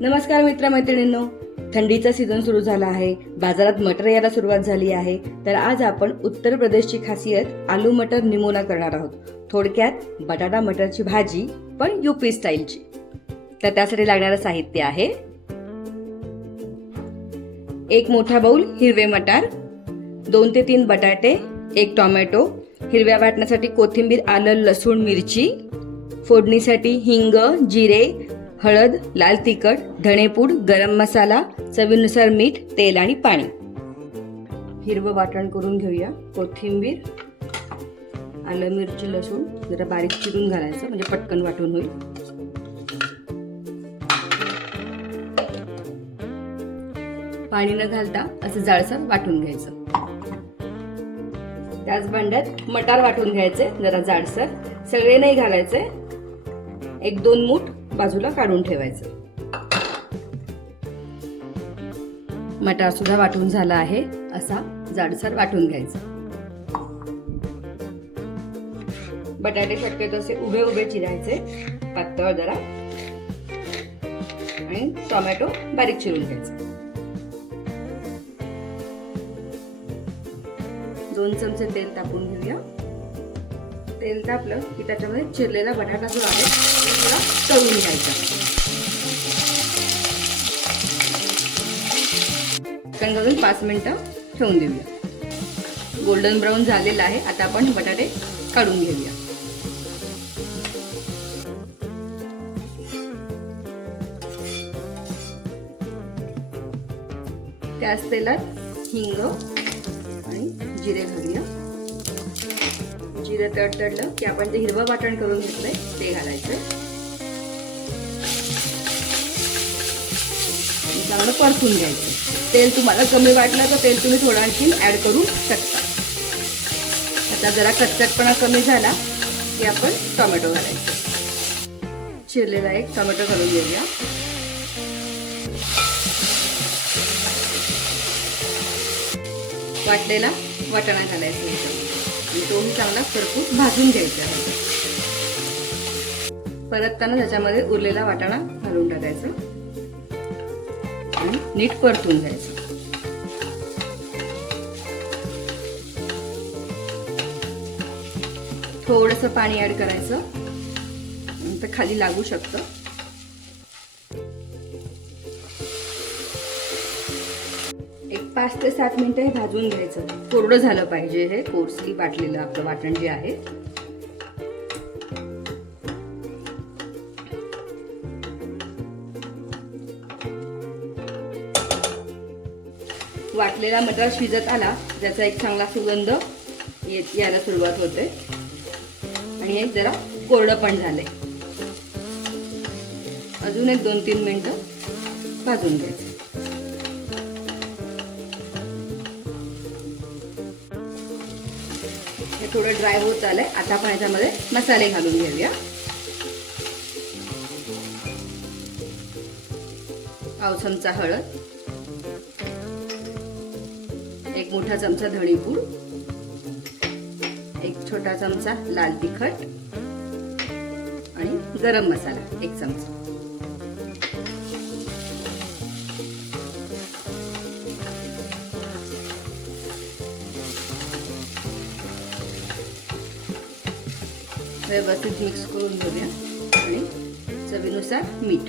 नमस्कार मित्रमैत्रिणींनो. थंडीचा सीझन सुरू झाला आहे. बाजारात मटर यायला सुरुवात झाली आहे. तर आज आपण उत्तर प्रदेशची खासियत आलू मटर निमोना करणार आहोत. थोडक्यात बटाटा मटरची भाजी पण युपी स्टाईलची तर त्यासाठी लागणारं साहित्य आहे. एक मोठा बाऊल हिरवे मटार दोन ते तीन बटाटे एक टोमॅटो हिरव्या वाटण्यासाठी कोथिंबीर आलं लसूण मिरची फोडणीसाठी हिंग जिरे हळद लाल तिखट धणेपूड गरम मसाला चवीनुसार मीठ तेल आणि पाणी. हिरवं वाटण करून घेऊया. कोथिंबीर आलं मिरची लसूण. जरा बारीक चिरून घालायचं म्हणजे पटकन वाटून होईल. पाणी न घालता असं जाळसर वाटून घ्यायचं. त्याच भांड्यात मटार वाटून घ्यायचे जरा जाडसर. सगळे नाही घालायचे. एक दोन मूठ बाजूला काढून ठेवायचं. मटार सुद्धा वाटून झाला आहे असा जाडसर वाटून घ्यायचा. बटाटे शक्यतो असे उभे उभे चिरायचे पातळ जरा. आणि टोमॅटो बारीक चिरून घ्यायचा. दोन चमचे तेल टाकून घेऊया. तेल तापलं की त्याच्यामध्ये चिरलेला बटाटा जो आहे तो थोडा तळून घ्यायचा. चिकन घालून पाच मिनटं ठेवून देऊया. गोल्डन ब्राऊन झालेला आहे. आता आपण बटाटे काढून घेऊया. त्याच तेलात हिंग आणि जिरे घालूया. जिरं तडतडलं की आपण जे हिरवं वाटण करून घेतलंय ते घालायचं. चांगलं परतून घ्यायचं. तेल तुम्हाला कमी वाटलं तर तेल तुम्ही थोडं आणखी ऍड करू शकता. आता जरा कच्चटपणा कमी झाला की आपण टोमॅटो घालायचं. चिरलेला एक टोमॅटो घालून घेऊया. वाटलेला वाटाणा घालायचा तोही चांगला खरपूस भाजून घ्यायचा आहे. परतताना त्याच्यामध्ये उरलेला वाटाणा घालून टाकायचा. आणि नीट परतून घ्यायचं. थोडस पाणी ऍड करायचं. तर खाली लागू शकतं. पाच ते सात मिनटं हे भाजून घ्यायचं. कोरडं झालं पाहिजे हे. कोर्सली वाटलेलं आपलं वाटण जे आहे. वाटलेला मटार शिजत आला ज्याचा एक चांगला सुगंध यायला सुरुवात होते. आणि एक जरा कोरडं पण झालंय. अजून एक दोन तीन मिनटं भाजून घ्यायचं. थोडं ड्राय होत आलंय आता आपण याच्यामध्ये मसाले घालून घेऊया. पाव चमचा हळद. एक मोठा चमचा धणीपूड. एक छोटा चमचा लाल तिखट. आणि गरम मसाला एक चमचा. व्यवस्थित मिक्स करून घेऊया. आणि चवीनुसार मीठ.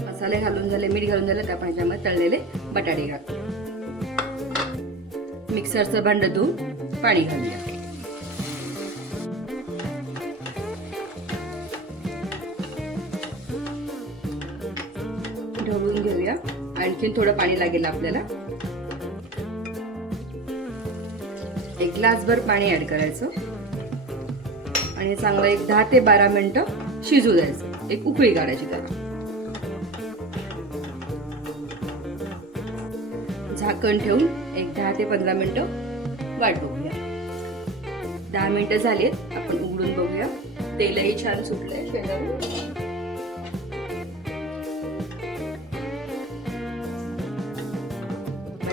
मसाले घालून झाले मीठ घालून झाले त्या आपण ह्याच्यामध्ये तळलेले बटाटे घालतो मिक्सरचं भांड धुवून पाणी घालूया. ढवळून घेऊया. आणखीन थोडं पाणी लागेल आपल्याला. एक ग्लासभर पाणी ऍड करायचं. आणि चांगलं एक दहा ते बारा मिनिटं शिजू द्यायचं. एक उकळी काढायची त्याला. झाकण ठेवून एक दहा ते पंधरा मिनिटं वाट बघूया दहा मिनिटं झालीत आपण उघडून बघूया. तेलही छान सुटलंय. शेंगावरून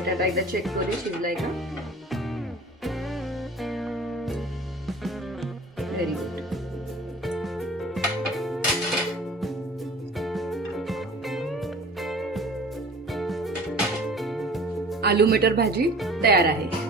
एकदा चेक करू शिजलाय का व्हेरी गुड आलू मटर भाजी तयार आहे.